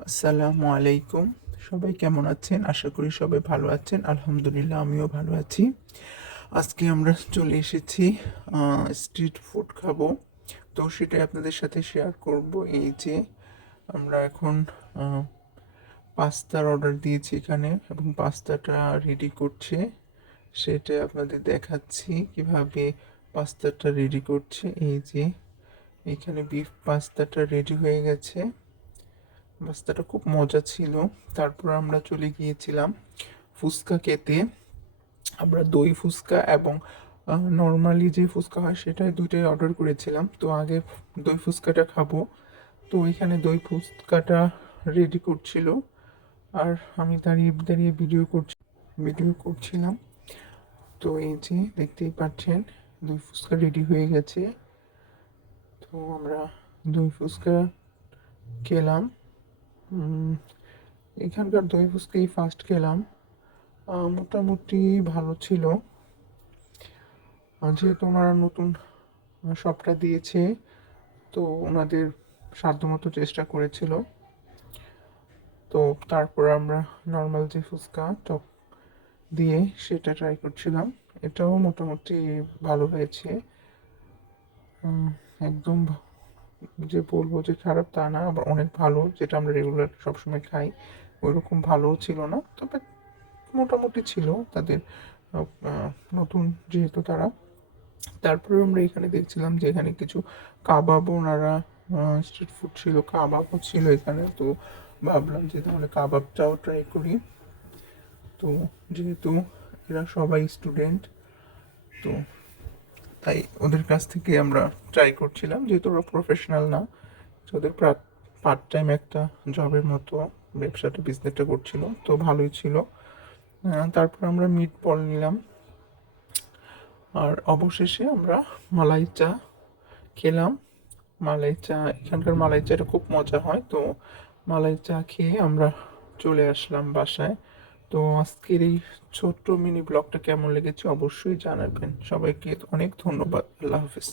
আসসালামু আলাইকুম। সবাই কেমন আছেন? আশা করি সবাই ভালো আছেন। আলহামদুলিল্লাহ আমিও ভালো আছি। আজকে আমরা চলে এসেছি স্ট্রিট ফুড খাবো। তো সেটাই আপনাদের সাথে শেয়ার করব। এই যে আমরা এখন আহ, পাস্তার অর্ডার দিয়েছি এখানে এবং পাস্তাটা রেডি করছে। সেটা আপনাদের দেখাচ্ছি কিভাবে পাস্তাটা রেডি করছে। এই যে এখানে বিফ পাস্তাটা রেডি হয়ে গেছে। পাস্তাটা খুব মজা ছিল। তারপর আমরা চলে গিয়েছিলাম ফুচকা খেতে। আমরা দই ফুচকা এবং নর্মালি যে ফুচকা হয় সেটাই দুইটাই অর্ডার করেছিলাম। তো আগে দই ফুচকাটা খাবো। তো এখানে দই ফুচকাটা রেডি করছিল আর আমি দাঁড়িয়ে দাঁড়িয়ে ভিডিও করছিলাম। তো এই যে দেখতেই পাচ্ছেন দই ফুচকা রেডি হয়ে গেছে। তো আমরা দই ফুচকা খেলাম। উম, এখানকার দই ফুচকাই ফার্স্ট খেলাম। মোটামুটি ভালো ছিল। যেহেতু ওনারা নতুন শপটা দিয়েছে, তো ওনাদের সাধ্যমতো চেষ্টা করেছিল। তো তারপর আমরা নর্মাল যে ফুচকা টক দিয়ে সেটা ট্রাই করছিলাম। এটাও মোটামুটি ভালো হয়েছে। উম, একদম যে বলবো যে খারাপ তা না, আবার অনেক ভালো, যেটা আমরা রেগুলার সবসময় খাই ওইরকম ভালোও ছিল না, তবে মোটামুটি ছিল তাদের। নতুন যেহেতু তারা। তারপরে আমরা এখানে দেখছিলাম যে এখানে কিছু কাবাব ওনারা স্ট্রিট ফুড ছিল, কাবাবও ছিল এখানে। তো ভাবলাম যে তাহলে কাবাবটাও ট্রাই করি। তো যেহেতু এরা সবাই স্টুডেন্ট, তো তাই ওদের কাছ থেকে আমরা ট্রাই করছিলাম, যেহেতু ওরা প্রফেশনাল না, তো ওদের পার্ট টাইম একটা জবের মতো ব্যবসাটা বিজনেসটা করছিল, তো ভালোই ছিল। তারপর আমরা মিট বল নিলাম আর অবশেষে আমরা মালাই চা খেলাম। মালাই চা, এখানকার মালাই চাটা খুব মজা হয়। তো মালাই চা খেয়ে আমরা চলে আসলাম বাসায়। তো আজকের এই ছোট্ট মিনি ব্লগটা কেমন লেগেছে অবশ্যই জানাবেন। সবাইকে অনেক ধন্যবাদ। আল্লাহ হাফিজ।